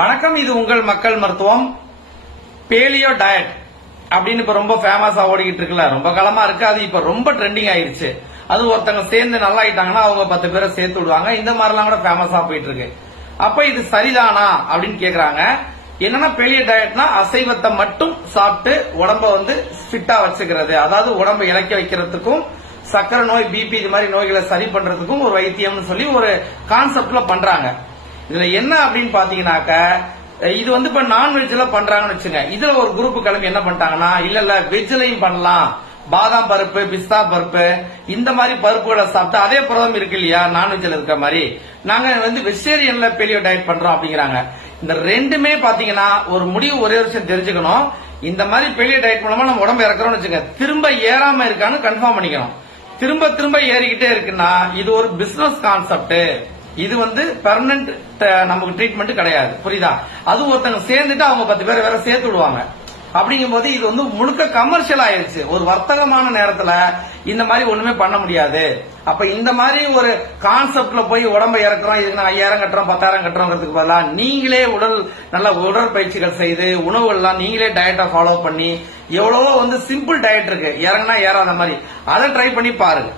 வணக்கம் இது உங்கள் மக்கள் மருத்துவம். பேலியோ டயட் அப்படின்னு இப்ப ரொம்ப ஃபேமஸா ஓடிக்கிட்டு இருக்குல்ல. ரொம்ப காலமா இருக்கு. அது இப்ப ரொம்ப ட்ரெண்டிங் ஆயிருச்சு. அது ஒருத்தங்க சேர்ந்து நல்லா ஆயிட்டாங்கன்னா அவங்க பத்து பேரை சேர்த்து விடுவாங்க. இந்த மாதிரிலாம் கூட ஃபேமஸா போயிட்டு இருக்கு அப்ப இது சரிதானா அப்படின்னு கேக்குறாங்க. என்னன்னா பெரிய டயட்னா அசைவத்தை மட்டும் சாப்பிட்டு உடம்ப வந்து ஃபிட்டா வச்சுக்கிறது. அதாவது உடம்ப இலக்க வைக்கிறதுக்கும் சக்கரை நோய் பிபி இது மாதிரி நோய்களை சரி பண்றதுக்கும் ஒரு வைத்தியம்னு சொல்லி ஒரு கான்செப்ட்ல பண்றாங்க. இதுல என்ன அப்படின்னு பாத்தீங்கன்னாக்க இது வந்து இப்ப நான்வெஜ்ல பண்றாங்கன்னு வச்சுங்க. இதுல ஒரு குரூப் கிளம்பி என்ன பண்ணிட்டாங்கன்னா இல்ல இல்ல வெஜ்லயும் பண்ணலாம். பாதாம் பருப்பு பிஸ்தா பருப்பு இந்த மாதிரி பருப்புகளை சாப்பிட்டு அதே புரதம் இருக்கு இல்லையா நான்வெஜ்ல இருக்க மாதிரி. நாங்க வந்து வெஜிடேரியன்ல பெரிய டயட் பண்றோம் அப்படிங்கிறாங்க. இந்த ரெண்டுமே பாத்தீங்கன்னா ஒரு முடிவு ஒரே வருஷம் தெரிஞ்சுக்கணும். இந்த மாதிரி பெரிய டயட் மூலமா நம்ம உடம்பு இறக்குறோம்னு வச்சுங்க. திரும்ப ஏறாம இருக்கான்னு கன்ஃபார்ம் பண்ணிக்கணும். திரும்ப திரும்ப ஏறிக்கிட்டே இருக்குன்னா இது ஒரு பிசினஸ் கான்செப்ட் இது வந்து பெர்மனன்ட் நமக்கு ட்ரீட்மெண்ட் கிடையாது. புரியுதா? அது ஒருத்தங்க சேர்ந்துட்டு அவங்க பத்து பேர் வேற சேர்த்து விடுவாங்க. அப்படிங்கும்போது இது வந்து முழுக்க கமர்ஷியல் ஆயிருச்சு. ஒரு வர்த்தகமான நேரத்துல இந்த மாதிரி ஒண்ணுமே பண்ண முடியாது. அப்ப இந்த மாதிரி ஒரு கான்செப்ட்ல போய் உடம்ப இறக்குறோம் இதுக்கு ஐயாயிரம் கட்டுறோம் பத்தாயிரம் கட்டுறோங்கிறதுக்கு பதிலாக நீங்களே உடல் நல்ல உடற்பயிற்சிகள் செய்து உணவுகள்லாம் நீங்களே டயட்டை ஃபாலோ பண்ணி எவ்வளவோ வந்து சிம்பிள் டயட் இருக்கு. இறங்கினா ஏறாத மாதிரி. அதை ட்ரை பண்ணி பாருங்க.